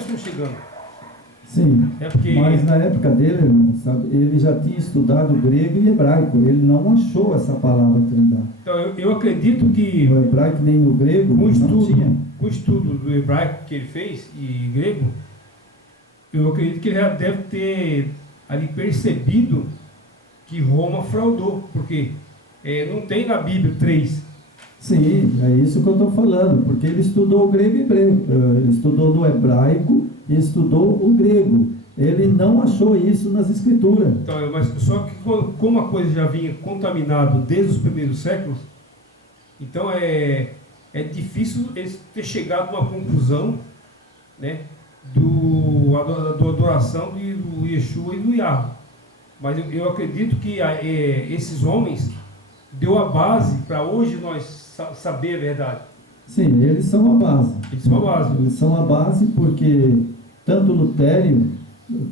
nós estamos chegando. Sim, porque... mas na época dele, irmão, sabe, ele já tinha estudado grego e hebraico, ele não achou essa palavra trindade. Então eu acredito que no hebraico nem no grego com o estudo do hebraico que ele fez e grego, eu acredito que ele já deve ter ali percebido que Roma fraudou, porque não tem na Bíblia 3. Sim, é isso que eu estou falando, porque ele estudou o grego e hebraico, ele estudou no hebraico e estudou o grego. Ele não achou isso nas escrituras. Então, mas só que como a coisa já vinha contaminado desde os primeiros séculos, então é difícil eles ter chegado a uma conclusão, né, da adoração do Yeshua e do Yahweh. Mas eu acredito que esses homens deu a base para hoje nós saber a verdade. Sim, eles são a base. Eles são a base. Eles são a base porque tanto Lutério,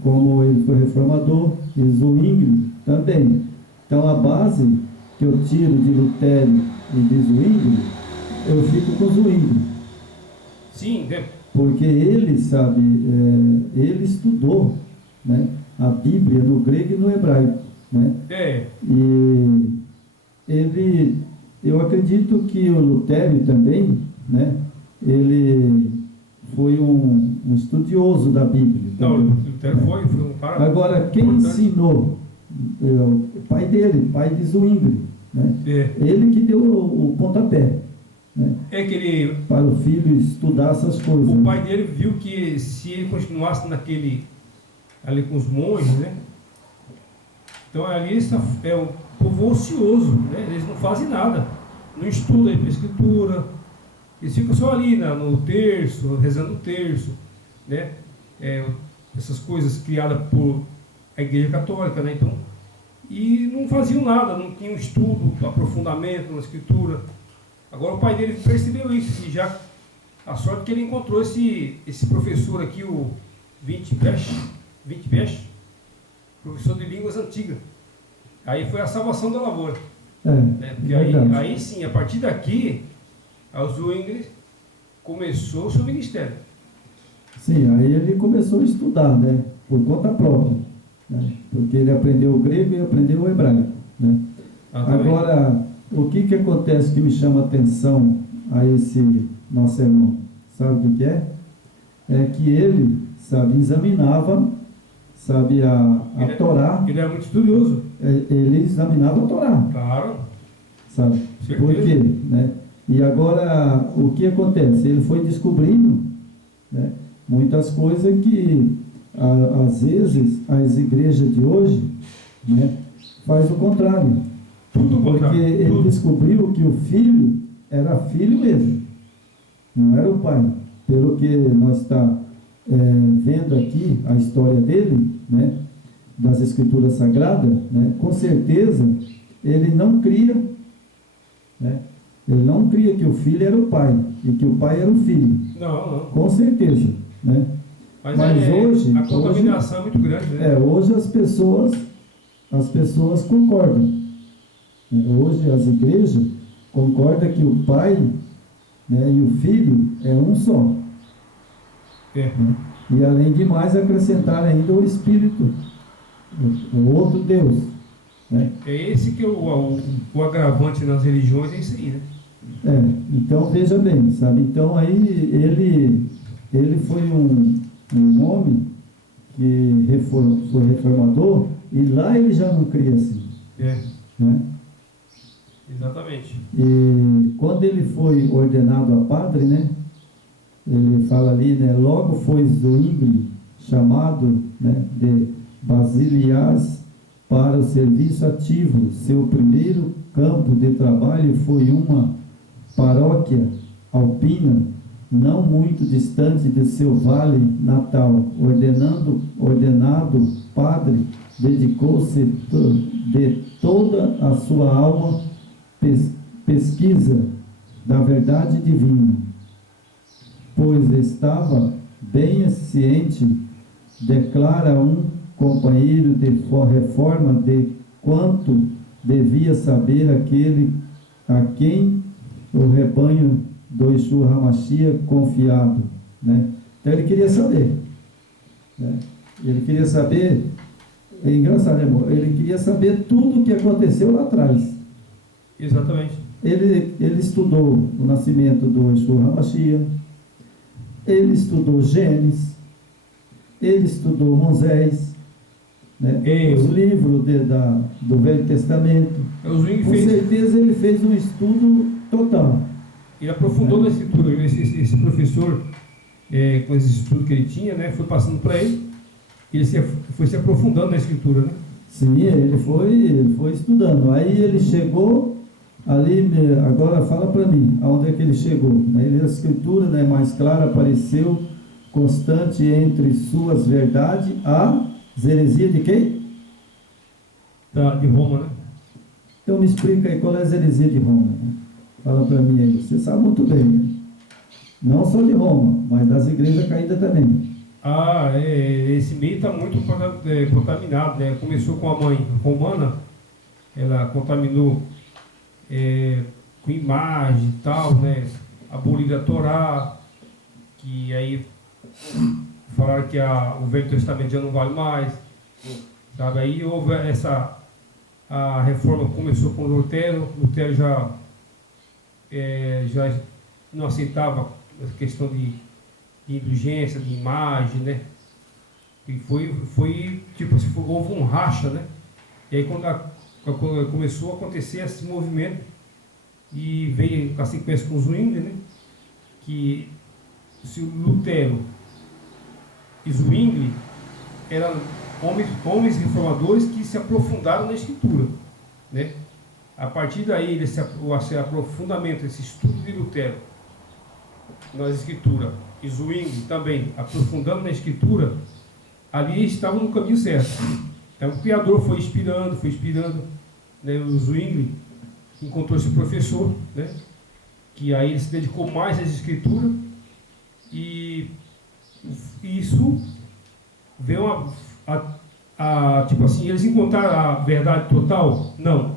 como ele foi reformador, e Zwingli também. Então a base que eu tiro de Lutério e de Zwingli, eu fico com Zwingli. Sim, né? Porque ele, sabe, ele estudou, né, a Bíblia no grego e no hebraico, né? E eu acredito que o Lutério também, né, ele foi um estudioso da Bíblia. Não, o Lutério foi um cara. Agora, quem importante. ensinou? O pai dele, pai de Zwingli, né? Ele que deu o pontapé, né, para o filho estudar essas coisas. O pai dele viu que se ele continuasse ali com os monges, né? Então ali é um povo ocioso, né? Eles não fazem nada, não estudam a escritura, eles ficam só ali no terço, rezando o terço, né? Essas coisas criadas por a Igreja Católica, né? Então, e não faziam nada, não tinham estudo, aprofundamento na escritura. Agora o pai dele percebeu isso, e já a sorte que ele encontrou esse professor aqui, o Vitbesh, professor de línguas antigas. Aí foi a salvação da lavoura. Né? Porque aí sim, a partir daqui, os Zwingli começou o seu ministério. Sim, aí ele começou a estudar, né, por conta própria, né, porque ele aprendeu o grego e aprendeu o hebraico, né. Agora, o que acontece que me chama a atenção a esse nosso irmão? Sabe o que é? É que ele, sabe, examinava, sabe, a Torá. Ele era muito estudioso. Ele examinava a Torá. Claro. Sabe? Por quê? Né? E agora, o que acontece? Ele foi descobrindo, né, muitas coisas que, às vezes, as igrejas de hoje, né, faz o contrário. Porque ele descobriu que o filho era filho mesmo, não era o pai. Pelo que nós está vendo aqui a história dele, né, das escrituras sagradas, né, com certeza ele não cria, né, ele não cria que o filho era o pai e que o pai era o filho. Não. Com certeza, né? Mas hoje a contaminação é muito grande, né? Hoje as pessoas concordam. Hoje as igrejas concordam que o pai, né, e o filho é um só. Né? E além de mais acrescentar ainda o Espírito, o outro Deus. Né? É esse que é o agravante nas religiões, é isso aí, né? Então veja bem, sabe? Então aí ele foi um homem que foi reformador, e lá ele já não cria assim. Né? Exatamente. E quando ele foi ordenado a padre, né, ele fala ali, né, logo foi Zwingli chamado, né, de Basilias para o serviço ativo. Seu primeiro campo de trabalho foi uma paróquia alpina, não muito distante de seu vale natal. Ordenado padre, dedicou-se de toda a sua alma pesquisa da verdade divina, pois estava bem ciente, declara um companheiro de reforma, de quanto devia saber aquele a quem o rebanho do Yeshua HaMashiach confiado, né? Então ele queria saber, né? Ele queria saber, é engraçado, né, amor? Ele queria saber tudo o que aconteceu lá atrás. Exatamente. Ele estudou o nascimento do Yeshua HaMashiach, ele estudou Gênesis, ele estudou Moisés, né? Os livros do Velho Testamento. Com certeza ele fez um estudo total. Ele aprofundou na escritura. Esse professor, com esse estudo que ele tinha, né, foi passando para ele, ele foi se aprofundando na escritura, né? Sim, ele foi estudando. Aí ele chegou ali, agora fala para mim, aonde é que ele chegou? A escritura, né, mais clara, apareceu constante entre suas verdades, a heresia de quem? De Roma, né? Então me explica aí qual é a heresia de Roma, né? Fala para mim aí, você sabe muito bem, né? Não só de Roma, mas das igrejas caídas também. Esse meio está muito contaminado, né? Começou com a mãe romana, ela contaminou com imagem e tal, né? Aboliram a Torá, que aí falaram que o Velho Testamento já não vale mais, sabe? Aí houve a reforma começou com Lutero já não aceitava a questão de indulgência, de imagem, né? E foi tipo assim, houve um racha, né? E aí quando começou a acontecer esse movimento, e veio a sequência com os Zwingli, né? Que se o Lutero e Zwingli eram homens reformadores que se aprofundaram na escritura, né? A partir daí, esse aprofundamento, esse estudo de Lutero na escritura, e Zwingli também aprofundando na escritura, ali estavam no caminho certo. Então o Criador foi inspirando, né? O Zwingli encontrou esse professor, né? Que aí ele se dedicou mais às escrituras, e isso veio tipo assim, eles encontraram a verdade total? Não,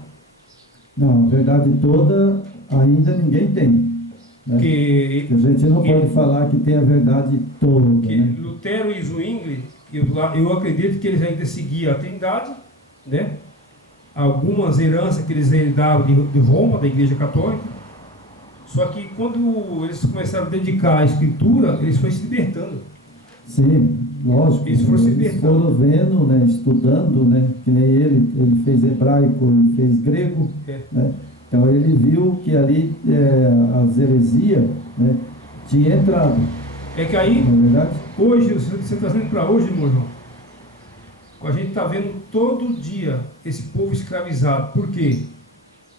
a verdade toda ainda ninguém tem, né? Que a gente não pode falar que tem a verdade toda, né? Lutero e Zwingli, eu acredito que eles ainda seguiam a Trindade, né? Algumas heranças que eles herdaram de Roma, da Igreja Católica. Só que quando eles começaram a dedicar à escritura, eles foram se libertando. Sim, lógico. Eles foram vendo, né, estudando, né, que nem ele fez hebraico, ele fez grego, né? Então ele viu que ali as heresias, né, tinha entrado. É que aí, não é verdade? Hoje, você está dizendo para hoje, irmão João, a gente está vendo todo dia esse povo escravizado. Por quê?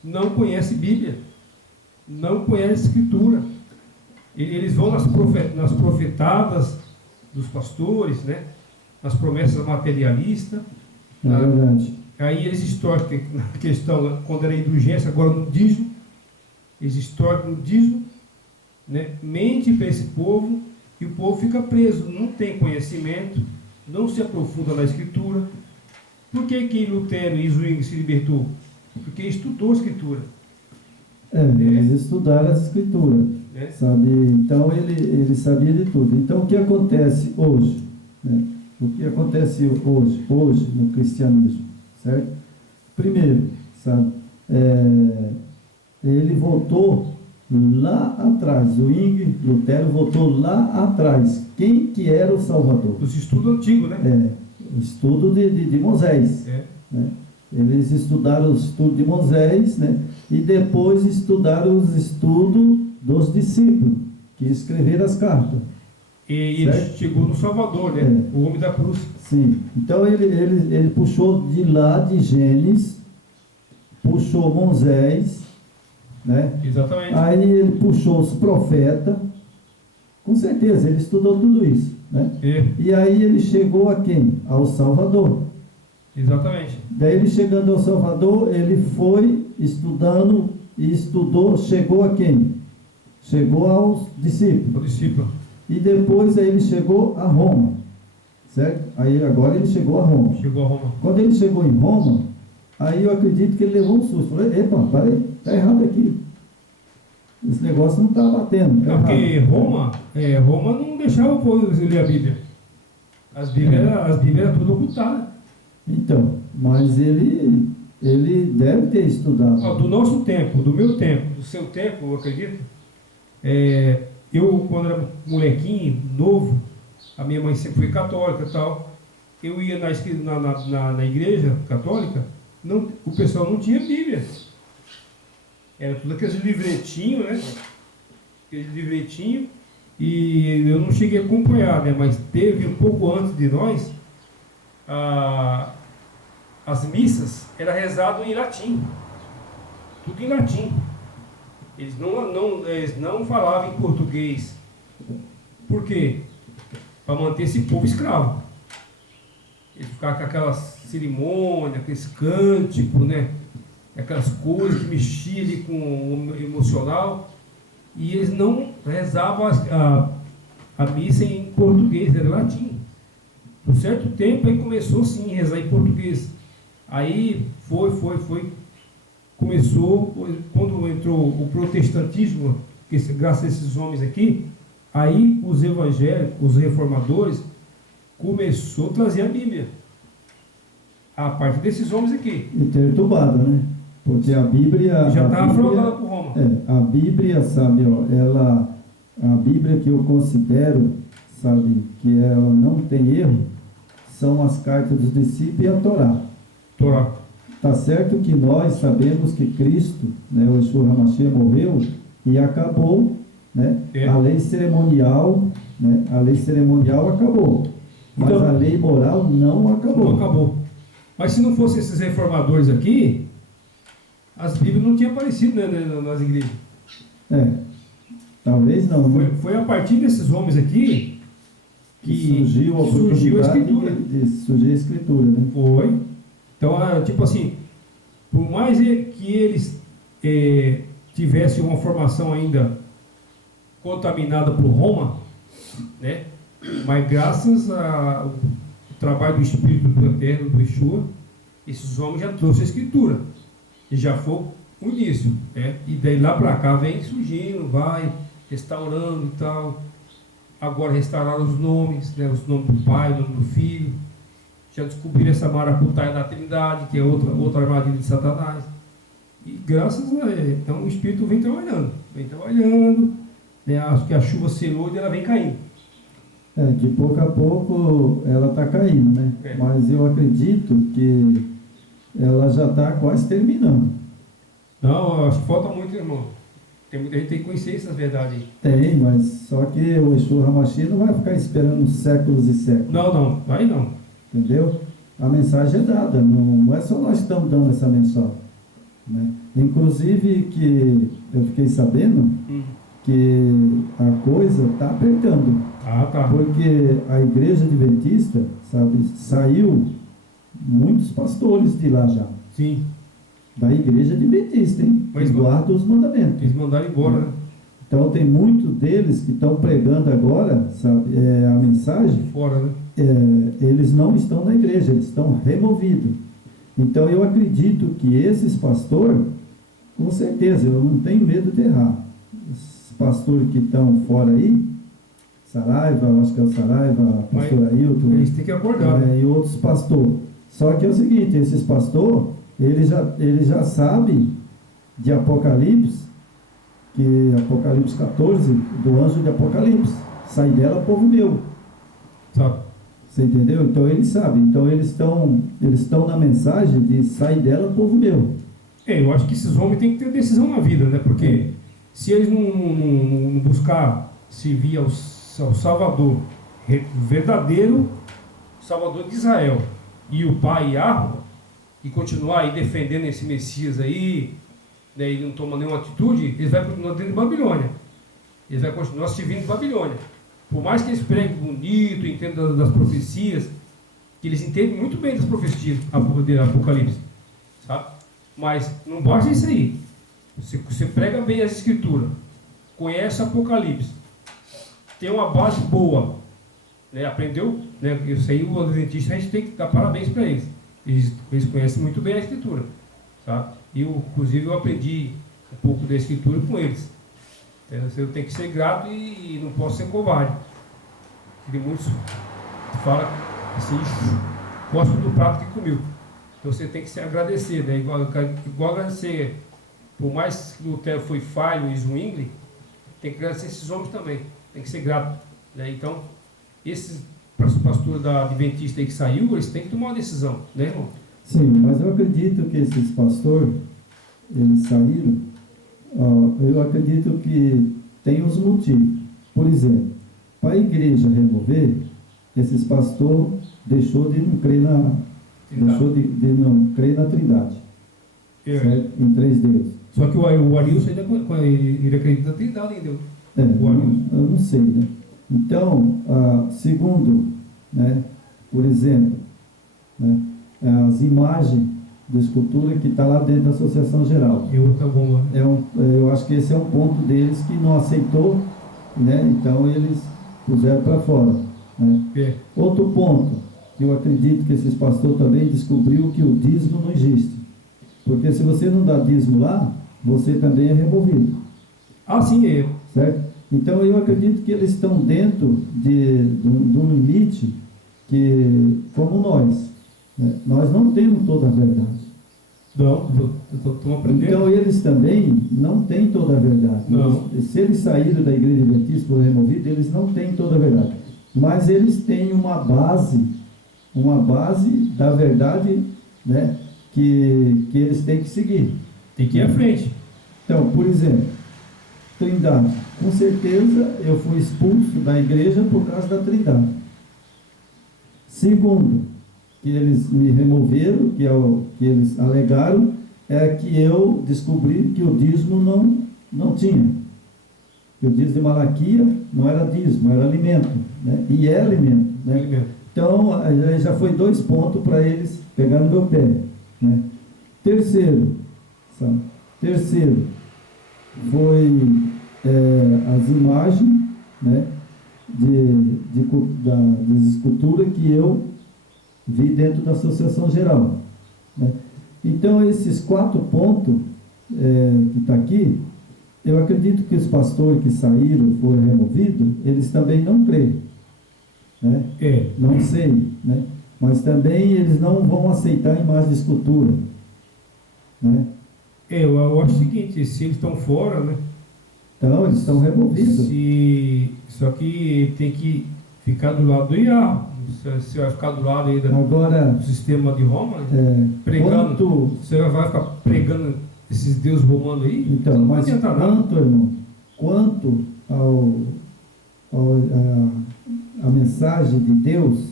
Não conhece Bíblia, não conhece Escritura. Eles vão nas profetadas dos pastores, né? Nas promessas materialistas. É verdade. Aí eles distorcem na questão, quando era indulgência, agora no dízimo, eles distorcem no dízimo, né? Mente para esse povo, e o povo fica preso, não tem conhecimento, não se aprofunda na escritura. Por que Lutero e Zwingli se libertou? Porque estudou a escritura. Eles estudaram as escrituras, sabe? Então ele sabia de tudo. Então o que acontece hoje, né? O que acontece hoje no cristianismo, certo? Primeiro, sabe? Ele voltou lá atrás, o Lutero voltou lá atrás. Quem que era o Salvador? Os estudos antigos, né? O estudo de Moisés. Né? Eles estudaram o estudo de Moisés, né? E depois estudaram os estudos dos discípulos, que escreveram as cartas. E ele chegou no Salvador, né? O homem da cruz. Sim. Então ele puxou de lá de Gênesis, puxou Moisés, né? Exatamente. Aí ele puxou os profetas. Com certeza, ele estudou tudo isso, né? E aí ele chegou a quem? Ao Salvador. Exatamente. Daí ele chegando ao Salvador, ele foi estudando e estudou, chegou a quem? Chegou aos discípulos. Ao discípulo. E depois aí ele chegou a Roma, certo? Aí agora ele chegou a Roma. Chegou a Roma. Quando ele chegou em Roma, aí eu acredito que ele levou um susto. Falei, epa, parei, está errado aqui. esse negócio não está batendo. Não, porque Roma não deixava o povo ler a Bíblia. As Bíblias eram tudo ocultadas. Então, mas ele deve ter estudado. Do nosso tempo, do meu tempo, do seu tempo, eu acredito. Eu, quando era molequinho, novo, a minha mãe sempre foi católica e tal. Eu ia na igreja católica, o pessoal não tinha Bíblia. Era tudo aqueles livretinhos, né? Aqueles livretinhos. E eu não cheguei a acompanhar, né? Mas teve um pouco antes de nós, as missas era rezado em latim. Tudo em latim. Eles não falavam em português. Por quê? Para manter esse povo escravo. Ele ficava com aquelas cerimônias, aqueles cânticos, né? Aquelas coisas que mexiam ali com o emocional. E eles não rezavam a missa em português, era latim. Por certo tempo aí começou sim a rezar em português. Aí começou, quando entrou o protestantismo, graças a esses homens aqui, aí os evangélicos, os reformadores, começou a trazer a Bíblia. A partir desses homens aqui. E perturbada, né? Porque a Bíblia... Já estava afrontada por Roma. A Bíblia, sabe, a Bíblia que eu considero, sabe, que ela não tem erro, são as cartas dos discípulos e a Torá. Tá certo que nós sabemos que Cristo, né, o Yeshua HaMashiach, morreu e acabou, né? A lei cerimonial, né? A lei cerimonial acabou, mas então, a lei moral não acabou. Não acabou. Mas se não fossem esses reformadores aqui, as Bíblias não tinham aparecido, né, nas igrejas. Talvez não. Foi a partir desses homens aqui que surgiu a Escritura. Surgiu a Escritura, né? Foi. Então, tipo assim, por mais que eles tivessem uma formação ainda contaminada por Roma, né? Mas graças ao trabalho do Espírito do Eterno, do Yeshua, esses homens já trouxeram a Escritura. E já foi o início, né? E daí lá para cá vem surgindo, vai restaurando e tal. Agora restauraram os nomes, né? Os nomes do Pai, o nome do Filho. Já descobriram essa maracutaia da Trindade, que é outra armadilha de Satanás. E graças a ele, então o Espírito vem trabalhando, né? Acho que a chuva selou e ela vem caindo. De pouco a pouco ela está caindo, né? Mas eu acredito que ela já está quase terminando. Não, acho que falta muito, irmão. Tem muita gente que tem que conhecer essas verdades aí. Tem, mas só que o Yeshua HaMashiach não vai ficar esperando séculos e séculos. Não, vai não. Entendeu? A mensagem é dada, não é só nós que estamos dando essa mensagem, né? Inclusive que eu fiquei sabendo que a coisa está apertando. Tá. Porque a igreja adventista, sabe, saiu muitos pastores de lá já. Sim. Da igreja adventista, hein? Mas guardam os mandamentos. Eles mandaram embora, né? Então tem muitos deles que estão pregando agora, sabe, a mensagem. Fora, né? Eles não estão na igreja, eles estão removidos. Então eu acredito que esses pastores, com certeza, eu não tenho medo de errar. Os pastores que estão fora aí, Saraiva, acho que é o Saraiva, pastor Ailton. Eles têm que acordar. E outros pastores. Só que é o seguinte, esses pastores, eles já sabem de Apocalipse, que Apocalipse 14, do anjo de Apocalipse, sai dela, povo meu. Sabe? Você entendeu? Então eles sabem. Então eles estão na mensagem de sair dela, povo meu. Eu acho que esses homens têm que ter decisão na vida, né? Porque se eles não buscar servir ao Salvador, verdadeiro Salvador de Israel, e o Pai Yahweh, e continuar aí defendendo esse Messias aí, né, e não toma nenhuma atitude, eles vão continuar dentro de Babilônia. Eles vão continuar servindo de Babilônia. Por mais que eles preguem bonito, entendam das profecias, que eles entendem muito bem das profecias de Apocalipse, sabe? Mas não basta isso aí. Você prega bem as escrituras, conhece Apocalipse, tem uma base boa, né? Aprendeu, né? Isso aí o adventista, a gente tem que dar parabéns para eles. Eles conhecem muito bem a escritura, sabe? Inclusive eu aprendi um pouco da escritura com eles. Eu tenho que ser grato e não posso ser covarde. Porque muitos falam assim, gosto do prato que comeu. Então você tem que se agradecer, né? Igual agradecer, por mais que o Lutero foi falho e Zwingli, tem que agradecer esses homens também, tem que ser grato, né? Então, esses pastores da Adventista aí que saiu, eles têm que tomar uma decisão, né, irmão? Sim, mas eu acredito que esses pastores, eles saíram, eu acredito que tem os motivos. Por exemplo, para a igreja remover, esses pastores deixou de não crer na Trindade, certo? Em 3 deuses. Só que o Arilson ainda ele acredita na Trindade ainda. Eu não sei, né? Então, segundo, né, por exemplo, né, as imagens de escultura que está lá dentro da Associação Geral. Eu acho que esse é um ponto deles que não aceitou, né? Então eles puseram para fora, né? Outro ponto que eu acredito que esses pastores também descobriu que o dízimo não existe, porque se você não dá dízimo lá, você também é removido. Sim, é. Certo? Então eu acredito que eles estão dentro de um limite que, como nós, né? Nós não temos toda a verdade. Não, estou aprendendo. Então eles também não têm toda a verdade. Não. Se eles saíram da igreja adventista foram removidos, eles não têm toda a verdade. Mas eles têm uma base da verdade, né? Que eles têm que seguir. Tem que ir à frente. Então, por exemplo, Trindade. Com certeza eu fui expulso da igreja por causa da Trindade. Segundo, que eles me removeram, que eles alegaram, é que eu descobri que o dízimo não tinha. Que o dízimo de Malaquia não era dízimo, era alimento, né? E é alimento, né? Alimento. Então, já foi 2 pontos para eles pegar no meu pé, né? Terceiro, foi as imagens, né, das esculturas que eu vi dentro da Associação Geral, né? Então esses 4 pontos que está aqui, eu acredito que os pastores que saíram, foram removidos, eles também não creem, né? Não sei, né? Mas também eles não vão aceitar a imagem de escultura, né? Eu acho o seguinte, se eles estão fora, né? Então, eles estão removidos. Só que tem que ficar do lado do IAR. Você vai ficar do lado aí do sistema de Roma, né? Pregando. Você vai ficar pregando esses deuses romanos aí? Então, não mas adianta nada. Irmão, quanto a mensagem de Deus,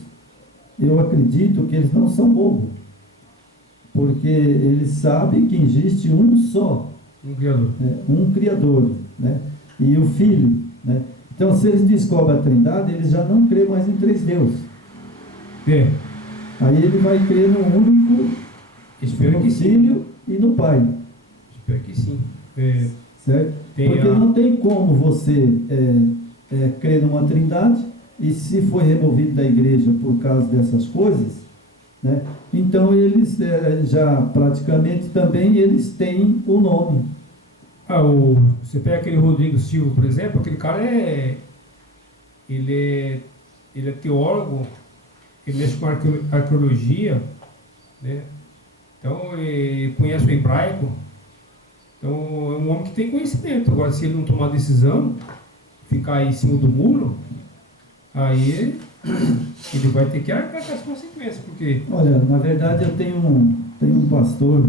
eu acredito que eles não são bobos. Porque eles sabem que existe um só. Um Criador, né? E o Filho, né? Então, se eles descobrem a Trindade, eles já não creem mais em 3 deuses. Aí ele vai crer no único, no Filho e no Pai. Espero que sim. Certo? Porque não tem como você crer numa Trindade e se foi removido da igreja por causa dessas coisas, né? Então eles já praticamente também eles têm o nome. Você pega aquele Rodrigo Silva, por exemplo, aquele cara ele é teólogo, ele mexe com arqueologia, né? Então ele conhece o hebraico, então é um homem que tem conhecimento. Agora, se ele não tomar decisão, ficar aí em cima do muro, aí ele vai ter que arcar com as consequências, porque... Olha, na verdade eu tenho um pastor,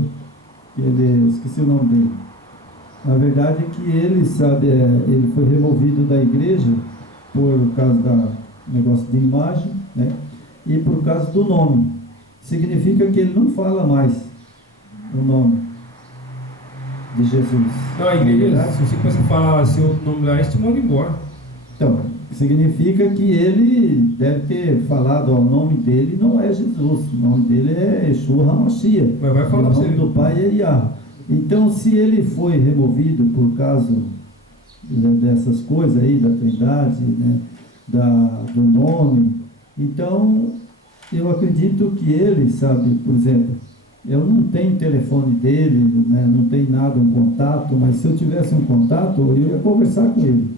que esqueci o nome dele. Na verdade que ele, ele foi removido da igreja por causa do negócio de imagem, né? E por causa do nome. Significa que ele não fala mais o nome de Jesus. Não, a igreja, se você começa a falar seu outro nome lá, eles te mandam embora. Então, significa que ele deve ter falado, o nome dele não é Jesus, o nome dele é Yeshua HaMashiach. Mas vai falar o nome do Pai é Yah. Então, se ele foi removido por causa dessas coisas aí, da Trindade, né, do nome, então eu acredito que ele, sabe, por exemplo, eu não tenho telefone dele, né, não tem nada, um contato, mas se eu tivesse um contato, eu ia conversar com ele.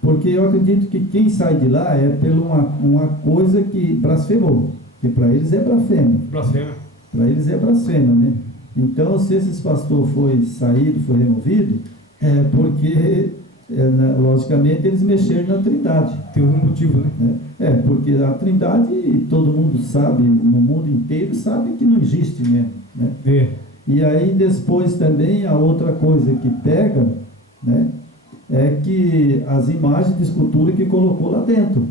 Porque eu acredito que quem sai de lá é por uma coisa que blasfemou, que para eles é blasfêmia. Para eles é blasfêmia, né? Então, se esses pastores foi saído, foi removido, é porque, logicamente, eles mexeram na Trindade. Tem algum motivo, né? Porque a Trindade, todo mundo sabe, no mundo inteiro, sabe que não existe mesmo, né? E aí, depois também, a outra coisa que pega, né, é que as imagens de escultura que colocou lá dentro,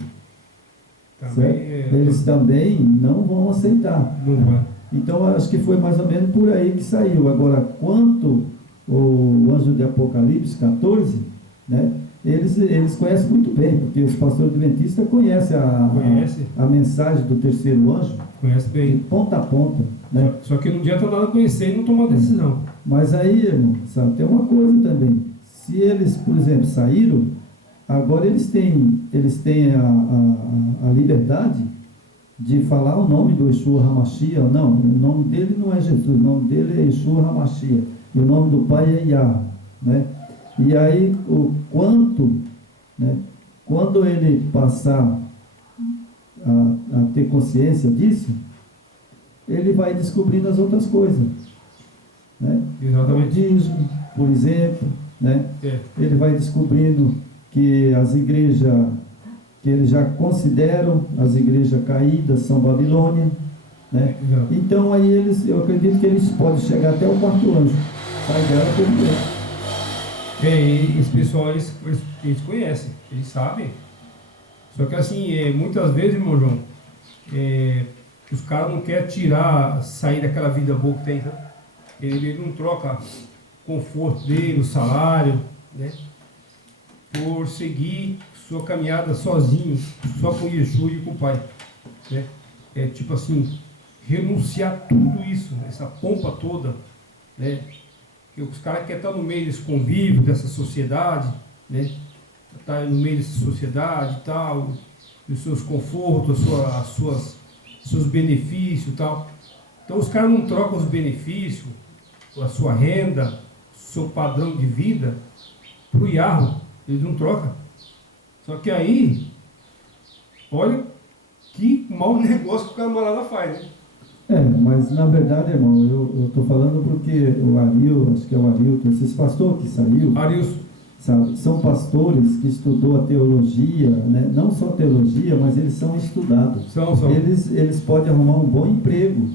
eles também não vão aceitar. Não vai. Então, acho que foi mais ou menos por aí que saiu. Agora, quanto o anjo de Apocalipse 14, né, eles conhecem muito bem, porque os pastores adventistas conhecem a mensagem do terceiro anjo. Conhece bem. De ponta a ponta. Né? Só que não adianta nada conhecer e não tomar decisão. Mas aí, irmão, sabe, tem uma coisa também. Se eles, por exemplo, saíram, agora eles têm a liberdade de falar o nome do Yeshua HaMashiach. Não, o nome dele não é Jesus, o nome dele é Yeshua HaMashiach. E o nome do pai é Yah, né? E aí, né, quando ele passar a ter consciência disso, ele vai descobrindo as outras coisas, né? Exatamente. O dízimo, por exemplo, né? Ele vai descobrindo que as igrejas que eles já consideram as igrejas caídas são Babilônia, né? Então aí eu acredito que eles podem chegar até o quarto anjo, sai dela pelo Deus. E esse pessoal eles conhecem, eles sabem. Só que assim, muitas vezes, irmão João, os caras não querem sair daquela vida boa que tem, né? Ele não troca o conforto dele, o salário, né, por seguir sua caminhada sozinho, só com Yeshua e com o Pai, né? Tipo assim, renunciar tudo isso, essa pompa toda, né? Que os caras querem estar no meio desse convívio, dessa sociedade, né? Estar no meio dessa sociedade e tal, os seus confortos, seus benefícios e tal. Então os caras não trocam os benefícios, a sua renda, seu padrão de vida para o Yahweh, eles não trocam. Só que aí, olha que mau negócio que o camarada faz, né? Mas na verdade, irmão, eu estou falando porque o Arilton, acho que é o Arilton, esses pastores que saiu, sabe, são pastores que estudou a teologia, né? Não só teologia, mas eles são estudados. São. Eles podem arrumar um bom emprego.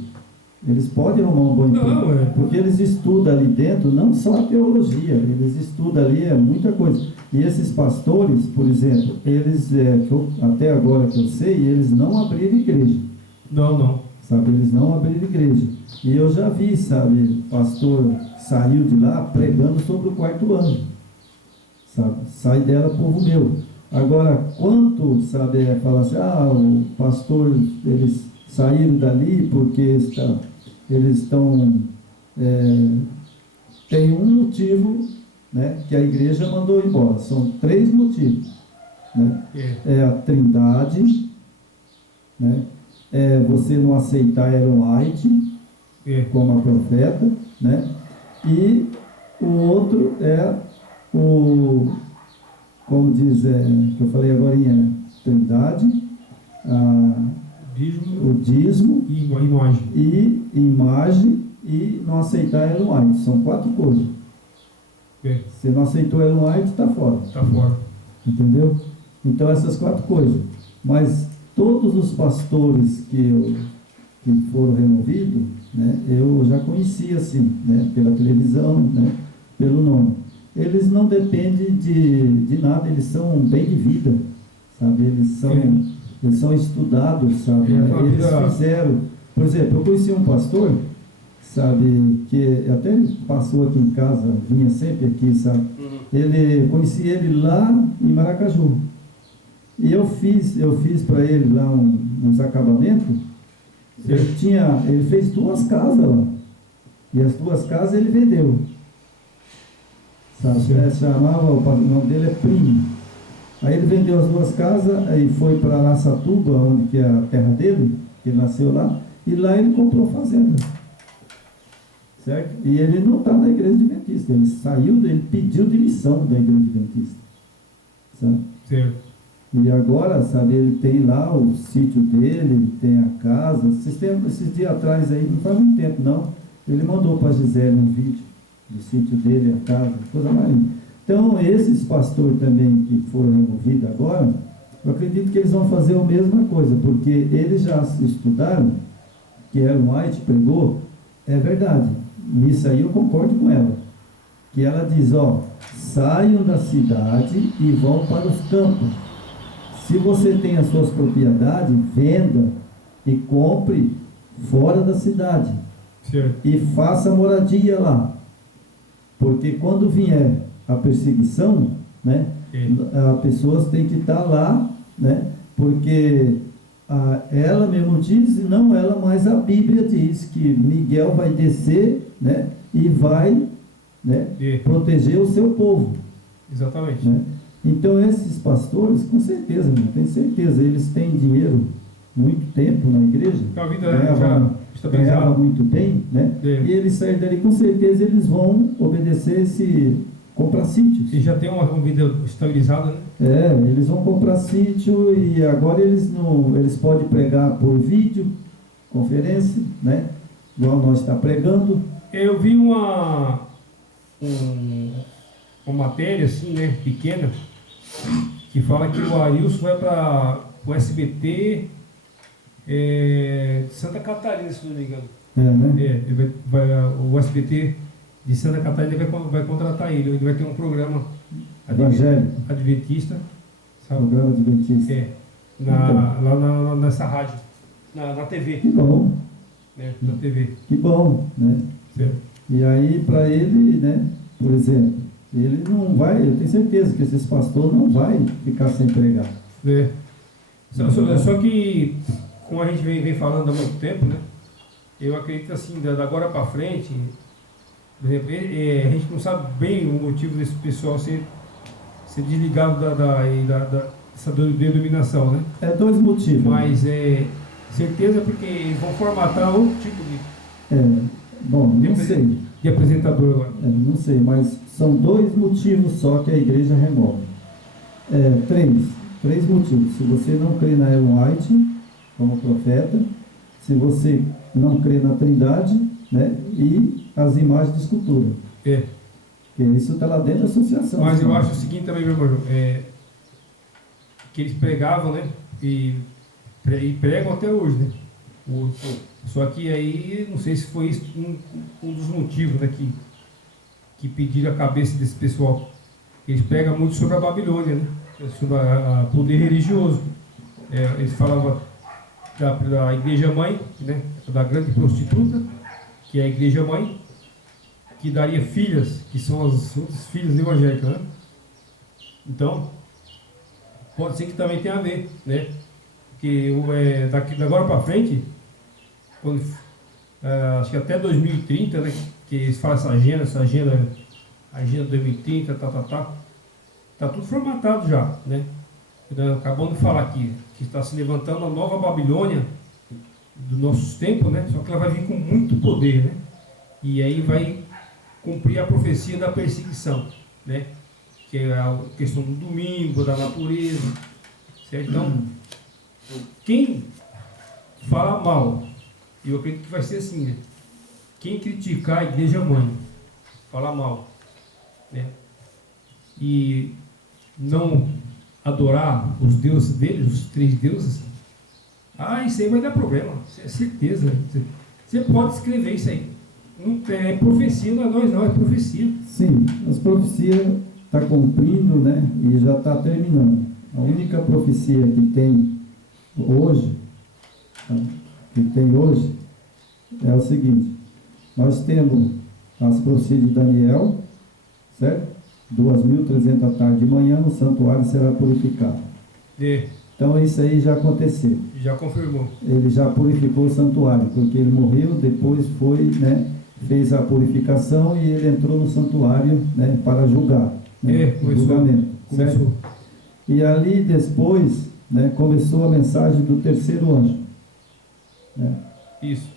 Porque eles estudam ali dentro, não só a teologia, eles estudam ali muita coisa. E esses pastores, por exemplo, eles, até agora que eu sei, eles não abriram igreja. Não. Sabe, eles não abriram igreja. E eu já vi, sabe, pastor saiu de lá pregando sobre o quarto anjo. Sabe, sai dela, povo meu. Agora, quanto, sabe, fala assim, o pastor, eles saíram dali porque eles estão, tem um motivo, né, que a igreja mandou embora. São 3 motivos, né? É a Trindade, né? Você não aceitar Ellen White como a profeta, né? E o outro como diz, que eu falei agora, Trindade, o dízimo e imagem e não aceitar Ellen White. São 4 coisas. Se não aceitou Ellen White, está fora. Entendeu? Então essas 4 coisas. Mas todos os pastores que foram removidos, né, eu já conhecia assim, né, pela televisão, né, pelo nome. Eles não dependem de nada, eles são bem de vida, sabe? Eles são estudados, sabe? Eles fizeram. Por exemplo, eu conheci um pastor, sabe, que até passou aqui em casa, vinha sempre aqui, sabe? Conheci ele lá em Maracaju. E eu fiz para ele lá uns acabamentos. Ele fez 2 casas lá. E as 2 casas ele vendeu. Sabe? O nome dele é Primo. Aí ele vendeu as 2 casas, aí foi para Araçatuba, onde que é a terra dele, que ele nasceu lá, e lá ele comprou fazenda. certo? E ele não está na igreja adventista, ele pediu demissão da igreja adventista, sabe? Certo. E agora, sabe, ele tem lá o sítio dele, ele tem a casa. Esses dias atrás aí, não faz muito tempo não, ele mandou para a Gisele um vídeo do sítio dele, a casa, coisa mais linda. Então, esses pastores também que foram removidos agora, eu acredito que eles vão fazer a mesma coisa, porque eles já estudaram, que Ellen White pregou, é verdade, nisso aí eu concordo com ela, que ela diz, ó, saiam da cidade e vão para os campos. Se você tem as suas propriedades, venda e compre fora da cidade. Certo. E faça moradia lá. Porque quando vier a perseguição, né, as pessoas têm que estar lá, né, porque ela mesmo diz, e não ela, mas a Bíblia diz que Miguel vai descer, né, e vai, né, proteger o seu povo. Exatamente. Né? Então esses pastores, com certeza, eu tenho certeza, eles têm dinheiro, muito tempo na igreja, a vida ganhava muito bem, né? E eles saem dali, com certeza eles vão obedecer comprar sítios. E já tem uma vida estabilizada, né? Eles vão comprar sítio e agora eles podem pregar por vídeo, conferência, né? Igual nós está pregando. Eu vi uma matéria assim, né, pequena, que fala que o Arilson vai para o SBT Santa Catarina, se não me engano. Né? Ele o SBT de Santa Catarina vai contratar ele vai ter um programa adventista, sabe? Programa adventista. Lá nessa rádio, na TV. Que bom. Na TV. Que bom, né? Certo. E aí, para ele, né, por exemplo, ele não vai, eu tenho certeza que esses pastores não vai ficar sem pregar. Só que, como a gente vem falando há muito tempo, né, eu acredito assim, da agora para frente, por exemplo, a gente não sabe bem o motivo desse pessoal ser desligado dessa denominação, né? Dois motivos. Mas certeza porque eles vão formatar outro tipo de... Bom, não sei. De apresentador agora. Não sei, mas são dois motivos só que a igreja remove. Três motivos. Se você não crê na Ellen White como profeta, se você não crê na Trindade, né, e as imagens de escultura. Porque isso está lá dentro da associação. Mas eu acho o seguinte também, meu irmão, que eles pregavam, né, e pregam até hoje, né? Só que aí, não sei se foi isso um dos motivos, né, que pediram a cabeça desse pessoal. Eles pregam muito sobre a Babilônia, né? Sobre o poder religioso. Eles falavam da igreja mãe, né? Da grande prostituta, que é a igreja mãe, que daria filhas, que são as outras filhas evangélicas, né? Então, pode ser que também tenha a ver, né? Porque da agora para frente, acho que até 2030, né, que eles falam essa agenda 2030, tá tudo formatado já, né? Acabamos de falar aqui que está se levantando a nova Babilônia dos nossos tempos, né? Só que ela vai vir com muito poder, né? E aí vai cumprir a profecia da perseguição, né? Que é a questão do domingo, da natureza, certo? Então, quem fala mal, e eu acredito que vai ser assim, né? Quem criticar a igreja mãe, fala mal, né? E não adorar os deuses deles, os três deuses, isso aí vai dar problema, isso é certeza. Você pode escrever isso aí. Não é profecia, não é nós não, é profecia. Sim, as profecias estão cumprindo, né? E já está terminando. A única profecia que tem hoje, é o seguinte: nós temos as profecias de Daniel, certo? 2.300 tarde de manhã, o santuário será purificado. Então isso aí já aconteceu. Já confirmou. Ele já purificou o santuário, porque ele morreu, depois foi, né, fez a purificação e ele entrou no santuário, né, para julgar. Né, julgamento. Começou. E ali depois, né, começou a mensagem do terceiro anjo. Né? Isso.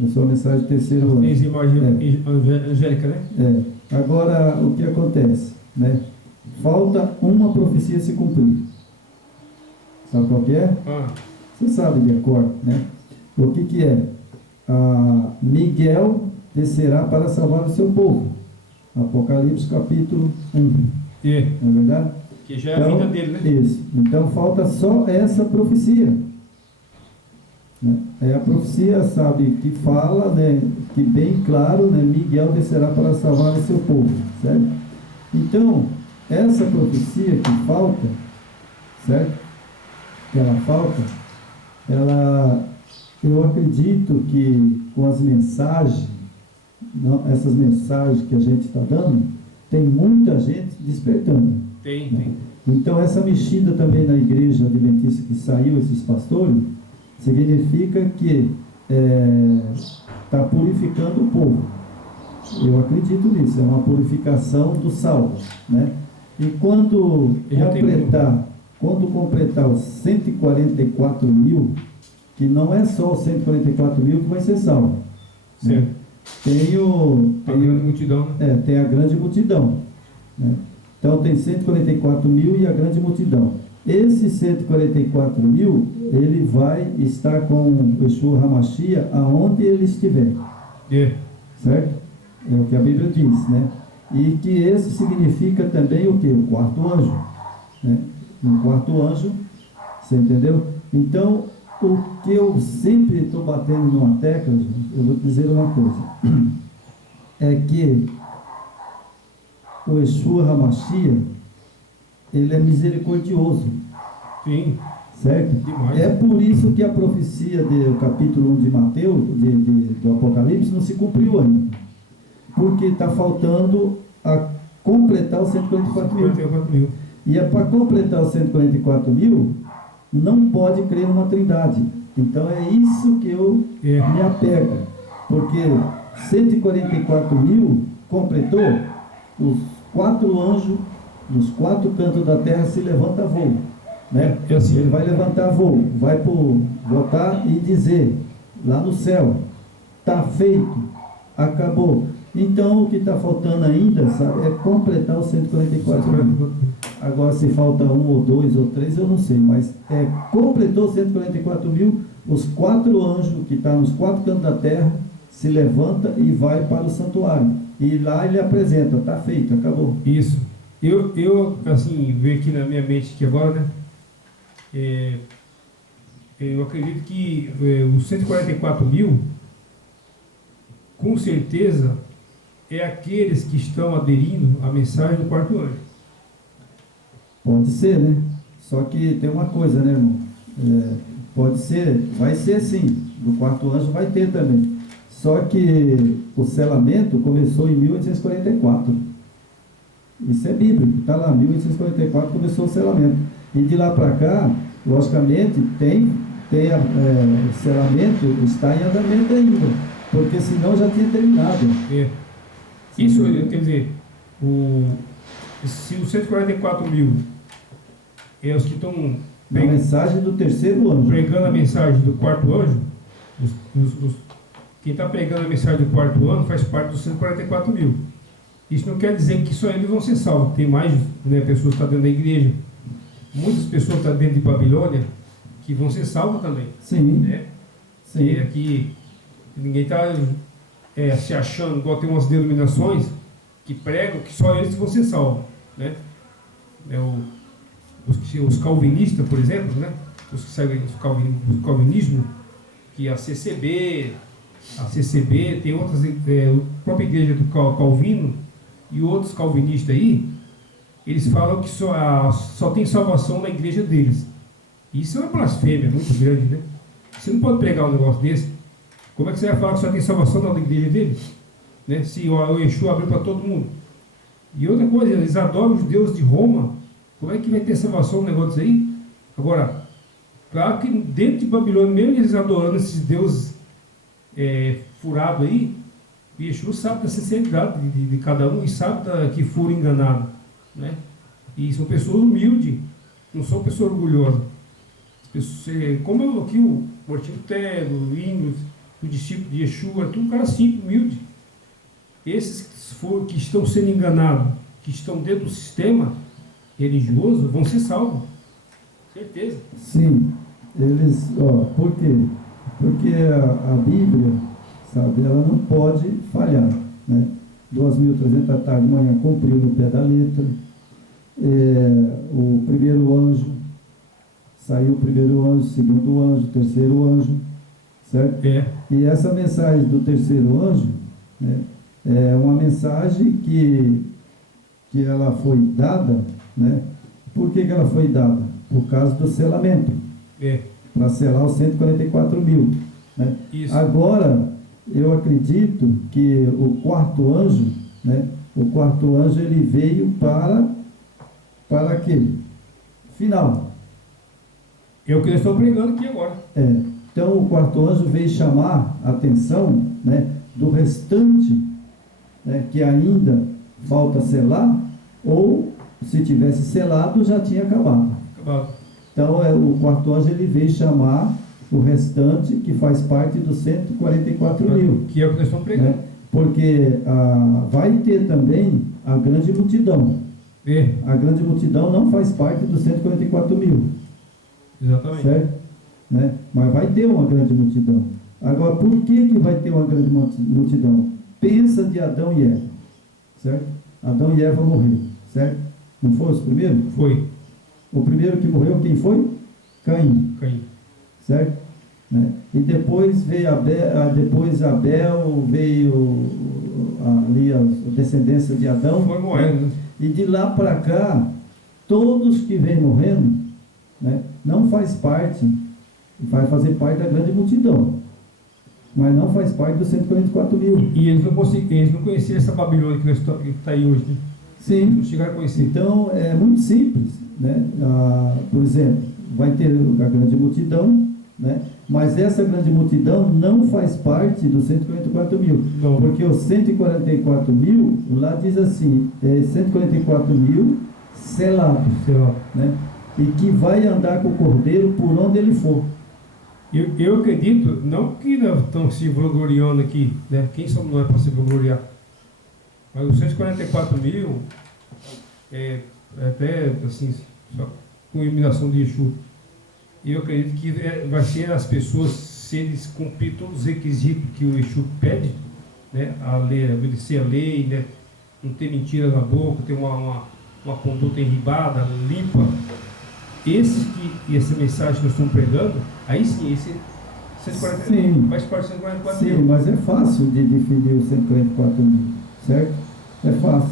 Começou a mensagem do terceiro ano. Três imagens angélicas, né? Agora, o que acontece? Né? Falta uma profecia se cumprir. Sabe qual que é? Você sabe de cor, né? O que é? Miguel descerá para salvar o seu povo. Apocalipse capítulo 1. Não é verdade? Que já é a vida dele, né? Isso. Então falta só essa profecia. É a profecia, sabe, que fala, né, que bem claro, né, Miguel descerá para salvar o seu povo, certo? Então, essa profecia que falta, certo? Que ela falta, eu acredito que com as mensagens, essas mensagens que a gente está dando, tem muita gente despertando. Tem. Então, essa mexida também na igreja adventista que saiu, esses pastores, significa que está purificando o povo. Eu acredito nisso, é uma purificação do salvo, né? E quando completar os 144 mil, que não é só os 144 mil que vai ser salvo. Certo. Né? Tem a grande multidão, né? Tem a grande multidão, né? Então tem 144 mil e a grande multidão. Esses 144 mil, ele vai estar com o Yeshua HaMashiach aonde ele estiver. Certo? É o que a Bíblia diz, né? E que esse significa também o quê? O quarto anjo. Né? O quarto anjo, você entendeu? Então, o que eu sempre estou batendo numa tecla, eu vou dizer uma coisa. É que o Yeshua HaMashiach, ele é misericordioso. Sim. Certo? Demais. É por isso que a profecia do capítulo 1 de Mateus, do Apocalipse, não se cumpriu ainda. Porque está faltando a completar os 144 mil. E é para completar os 144 mil, não pode crer numa trindade. Então é isso que eu me apego. Porque 144 mil completou, os 4 anjos nos 4 cantos da terra se levanta voo, né? Assim. Ele vai levantar voo, vai voltar e dizer lá no céu, está feito, acabou. Então o que está faltando ainda, sabe, é completar os 144 mil. Agora se falta 1 ou 2 ou 3 eu não sei, mas completou os 144 mil, os 4 anjos que estão nos 4 cantos da terra se levanta e vai para o santuário, e lá ele apresenta, está feito, acabou. Isso. Eu assim, vejo aqui na minha mente que agora, né, eu acredito que os 144 mil, com certeza, é aqueles que estão aderindo à mensagem do quarto anjo. Pode ser, né? Só que tem uma coisa, né, irmão? Pode ser, vai ser sim, do quarto anjo vai ter também. Só que o selamento começou em 1844. Isso é bíblico, está lá, 1844 começou o selamento. E de lá para cá, logicamente, o selamento está em andamento ainda, porque senão já tinha terminado. Isso, quer dizer, se os 144 mil é os que estão a mensagem do terceiro anjo, pregando a mensagem do quarto anjo, quem está pregando a mensagem do quarto anjo faz parte dos 144 mil. Isso não quer dizer que só eles vão ser salvos. Tem mais, né, pessoas que estão dentro da igreja. Muitas pessoas estão dentro de Babilônia que vão ser salvas também. Sim. Né? Sim. E aqui ninguém está se achando, igual tem umas denominações que pregam que só eles vão ser salvos. Né? Os calvinistas, por exemplo, né? Os que seguem o calvinismo, que a CCB, tem outras, a própria igreja do Calvino, e outros calvinistas aí, eles falam que só tem salvação na igreja deles. Isso é uma blasfêmia muito grande, né? Você não pode pregar um negócio desse. Como é que você vai falar que só tem salvação na igreja deles? Né? Se o Yeshua abriu para todo mundo. E outra coisa, eles adoram os deuses de Roma. Como é que vai ter salvação no negócio aí? Agora, claro que dentro de Babilônia, mesmo eles adorando esses deuses furados aí, o Yeshua sabe da sinceridade de cada um e sabe que foram enganados, né? E são pessoas humildes, não são pessoas orgulhosas. Como aqui o Martinho Lutero, o Ingrid, o discípulo de Yeshua, tudo um cara simples, humilde. Esses que estão sendo enganados, que estão dentro do sistema religioso, vão ser salvos. Certeza. Sim, eles, por quê? Porque a Bíblia, sabe, ela não pode falhar, né? 2.300 da tarde de manhã cumpriu no pé da letra. O primeiro anjo, saiu o primeiro anjo, segundo anjo, terceiro anjo, certo? E essa mensagem do terceiro anjo, né, é uma mensagem que ela foi dada, né? Por que ela foi dada? Por causa do selamento, para selar os 144 mil, né? Agora, eu acredito que o quarto anjo, né? O quarto anjo, ele veio para aquele final. É o que eles estão pregando aqui agora. Então, o quarto anjo veio chamar a atenção, né, do restante, né, que ainda falta selar, ou se tivesse selado, já tinha acabado. Então, o quarto anjo, ele veio chamar o restante, que faz parte dos 144 mil. Que é o que eles estão pregando. Né? Porque vai ter também a grande multidão. A grande multidão não faz parte dos 144 mil. Exatamente. Certo? Né? Mas vai ter uma grande multidão. Agora, por que vai ter uma grande multidão? Pensa de Adão e Eva. Certo? Adão e Eva morreram. Certo? Não foi os primeiros? Foi. O primeiro que morreu, quem foi? Caim. Certo? Né? E depois veio Abel, veio ali a descendência de Adão. Foi morrendo. Né? E de lá para cá, todos que vêm morrendo, né, não faz parte, vai fazer parte da grande multidão, mas não faz parte dos 144 mil. E eles não conheciam essa Babilônia que está aí hoje, né? Sim. Não chegaram a conhecer. Então, é muito simples, né? Por exemplo, vai ter a grande multidão, né? Mas essa grande multidão não faz parte dos 144 mil. Não. Porque os 144 mil, lá diz assim, 144 mil selados, né? E que vai andar com o cordeiro por onde ele for. Eu acredito, não que estão se vangloriando aqui, né? Quem somos nós para se vangloriar? Mas os 144 mil, até assim, só com iluminação de Yeshua, eu acredito que vai ser as pessoas, se eles cumprir todos os requisitos que o Yeshua pede, né? A lei, obedecer a lei, né? Não ter mentira na boca, ter uma conduta enribada, limpa. Essa mensagem que nós estamos pregando, aí sim, esse 140, sim, faz parte de 144 mil. Sim, mas é fácil de definir os 144 mil, certo? É fácil.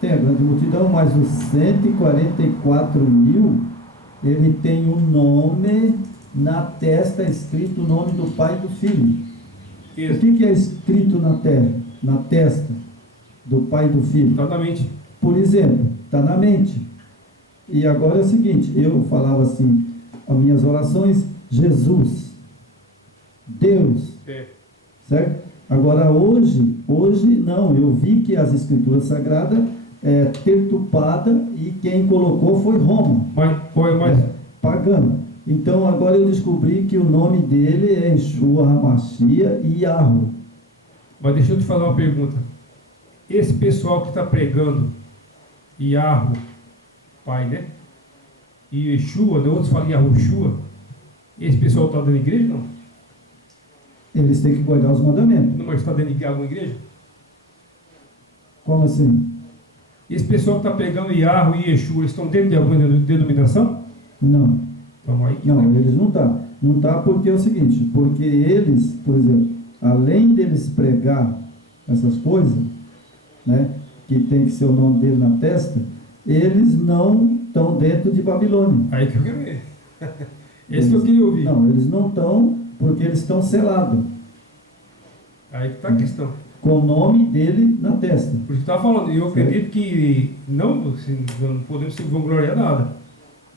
Tem a grande multidão, mas os 144 mil, ele tem um nome na testa, escrito o nome do Pai e do Filho. Isso. O que é escrito na testa do Pai e do Filho? Está na mente. Por exemplo, está na mente. E agora é o seguinte, eu falava assim, as minhas orações, Jesus, Deus, certo? Agora hoje não, eu vi que as escrituras sagradas perturbada e quem colocou foi Roma, pagano. Então agora eu descobri que o nome dele é Yeshua HaMashiach e Yahweh. Mas deixa eu te fazer uma pergunta. Esse pessoal que está pregando Yahweh, Pai, né? E Yeshua, né? Outros falam Yahushua. Esse pessoal está dentro da igreja, não? Eles têm que guardar os mandamentos. Não, mas está dentro de alguma igreja? Como assim? Esse pessoal que está pegando Yahweh e Yeshua, eles estão dentro de alguma denominação? Não. Então, aí não, eles não estão. Não está porque é o seguinte, porque eles, por exemplo, além deles pregar essas coisas, né, que tem que ser o nome dele na testa, eles não estão dentro de Babilônia. Aí que eu quero ver. Esse que eu queria ouvir. Não, eles não estão porque eles estão selados. Aí que está a questão. Com o nome dele na testa. Por isso que eu estava falando, eu acredito que não podemos se vangloriar nada.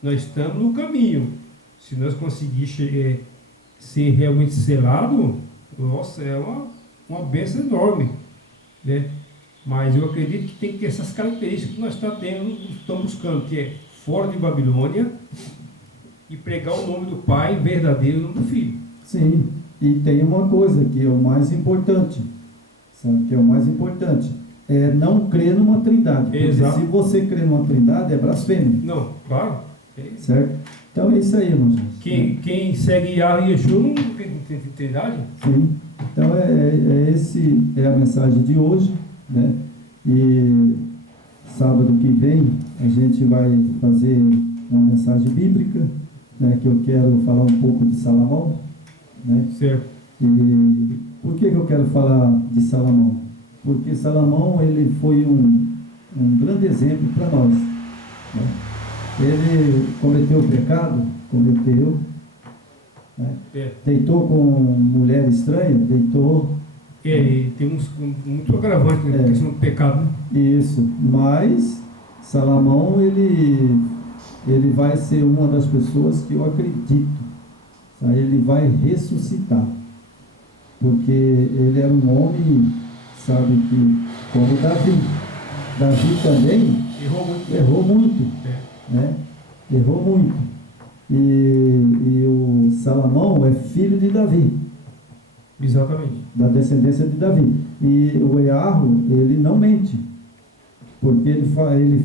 Nós estamos no caminho. Se nós conseguirmos ser realmente selado, nossa, é uma bênção enorme, né? Mas eu acredito que tem que ter essas características que nós estamos buscando, que é fora de Babilônia e pregar o nome do Pai verdadeiro e o nome do Filho. Sim, E tem uma coisa que é o mais importante, sabe, que é o mais importante, é não crer numa trindade. Porque Exato. se você crer numa trindade, é blasfêmia. Não, claro. Certo? Então é isso aí, irmãos. Quem segue Yahweh e Yeshua não tem trindade? Sim. Então esse é a mensagem de hoje, né? E sábado que vem a gente vai fazer uma mensagem bíblica, né? Que eu quero falar um pouco de Salomão, né? Certo. E por que eu quero falar de Salomão? Porque Salomão, ele foi um grande exemplo para nós, né? Ele cometeu pecado, né? Deitou com mulher estranha, deitou. E tem muito agravante na questão do pecado, né? Isso, mas Salomão, ele vai ser uma das pessoas que eu acredito, tá? Ele vai ressuscitar, porque ele era um homem, sabe, que como Davi também errou muito, né? Errou muito. E o Salomão é filho de Davi. Exatamente. Da descendência de Davi. E o Iarro, ele não mente, porque ele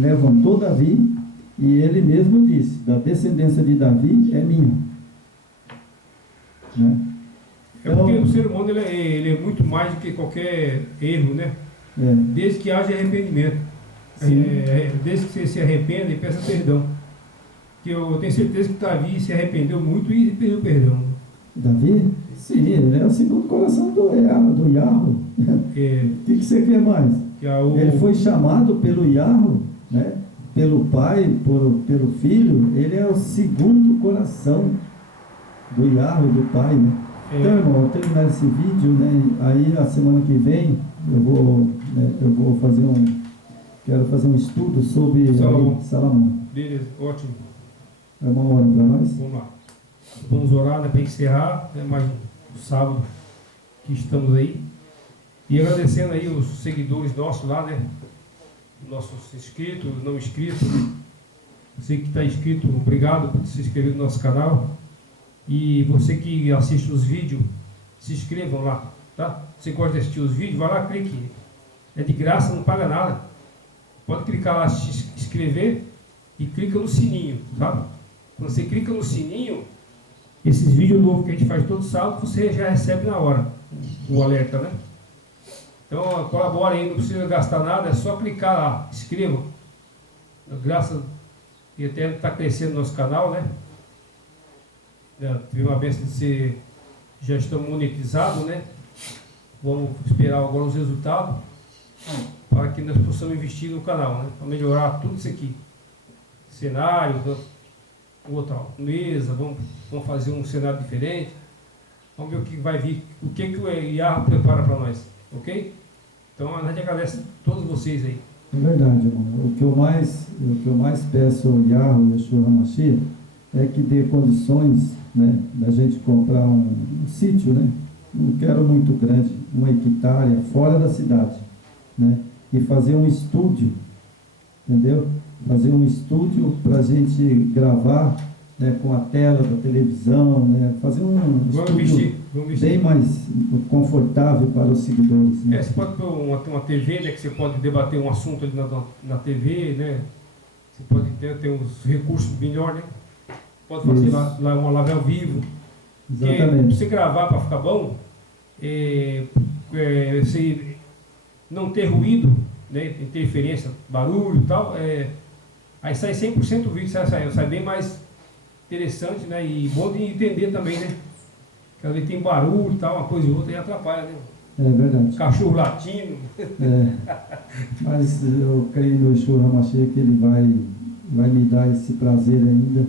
levantou Davi e ele mesmo disse: da descendência de Davi é minha, né? É porque o ser humano ele é muito mais do que qualquer erro, né? Desde que haja arrependimento. Desde que você se arrependa e peça perdão. Que eu tenho certeza que Davi se arrependeu muito e pediu perdão. Davi? Sim, ele é o segundo coração do Iarro. O que você quer mais? Ele foi chamado pelo Iarro, né? Pelo pai, pelo filho. Ele é o segundo coração do Iarro, do pai, né? Então, irmão, eu vou terminar esse vídeo, né? Aí a semana que vem eu vou fazer quero fazer um estudo sobre Salomão. Beleza, ótimo. É uma hora para nós? Vamos lá. Vamos orar, né, para encerrar, né, mais um sábado que estamos aí. E agradecendo aí os seguidores nossos lá, né? Nossos inscritos, não inscritos. Você que está inscrito, obrigado por se inscrever no nosso canal. E você que assiste os vídeos, se inscrevam lá, tá? Você gosta de assistir os vídeos, vai lá, clique. É de graça, não paga nada. Pode clicar lá, se inscrever e clica no sininho, sabe? Quando você clica no sininho, esses vídeos novos que a gente faz todo sábado, você já recebe na hora o alerta, né? Então, colabora aí, não precisa gastar nada, é só clicar lá, inscreva. Graças e até está crescendo nosso canal, né? Tive uma benção de ser, já estamos monetizados, né? Vamos esperar agora os resultados para que nós possamos investir no canal, né? Para melhorar tudo isso aqui. Cenário, mesa, vamos fazer um cenário diferente. Vamos ver o que vai vir, o que o Iarro prepara para nós, ok? Então a gente agradece a todos vocês aí. É verdade, irmão. O que eu mais peço ao Iarro e a Yeshua HaMashiach é que dê condições, né, da gente comprar um sítio, né? Não quero muito grande, uma hectare fora da cidade, né? E fazer um estúdio, entendeu? Fazer um estúdio para a gente gravar, né, com a tela da televisão, né? Fazer um estúdio bem mais confortável para os seguidores, né? Você pode ter uma TV, né, que você pode debater um assunto ali na TV, né? Você pode ter uns recursos melhor, né? Pode fazer lá uma live ao vivo. Exatamente. Você gravar para ficar bom, você não ter ruído, né, interferência, barulho e tal, aí sai 100% o vídeo, sai bem mais interessante, né, e bom de entender também, né, que às vezes tem barulho e tal, uma coisa e outra, e atrapalha, né. É verdade. Cachorro latindo. Mas eu creio no Yeshua HaMashiach que ele vai me dar esse prazer ainda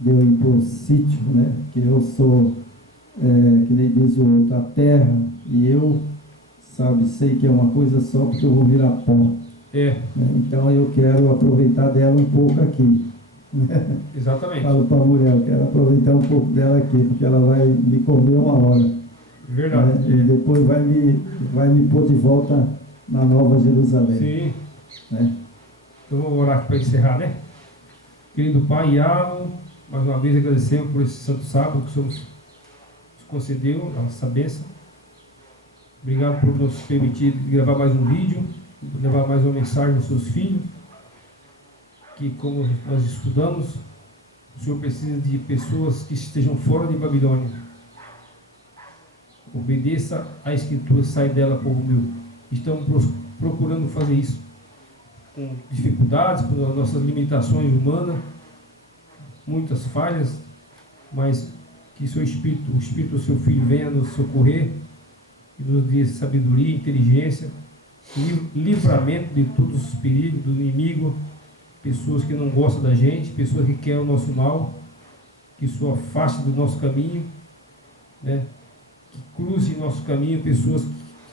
de eu ir para o sítio, né, que eu sou, que nem diz o outro, a terra, e eu, sei que é uma coisa só, porque eu vou virar pó. Né? Então eu quero aproveitar dela um pouco aqui. Exatamente. Falo para a mulher, eu quero aproveitar um pouco dela aqui, porque ela vai me comer uma hora. Verdade. Né? E depois vai me pôr de volta na Nova Jerusalém. Sim. Né? Então vamos orar aqui para encerrar, né? Querido Pai Iarro, mais uma vez agradecemos por esse santo sábado que somos concedeu essa bênção. Obrigado por nos permitir gravar mais um vídeo, levar mais uma mensagem aos seus filhos, que, como nós estudamos, o Senhor precisa de pessoas que estejam fora de Babilônia. Obedeça à Escritura, sai dela, povo meu. Estamos procurando fazer isso com dificuldades, com as nossas limitações humanas, muitas falhas, mas que o Espírito do seu Filho venha nos socorrer e nos dê sabedoria, inteligência, livramento de todos os perigos do inimigo, pessoas que não gostam da gente, pessoas que querem o nosso mal, que isso afaste do nosso caminho, né? Que cruze nosso caminho pessoas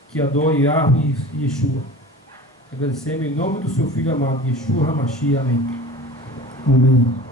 que adorem Yahweh e Yeshua. Agradecemos em nome do seu Filho amado, Yeshua HaMashiach. Amém. Amém.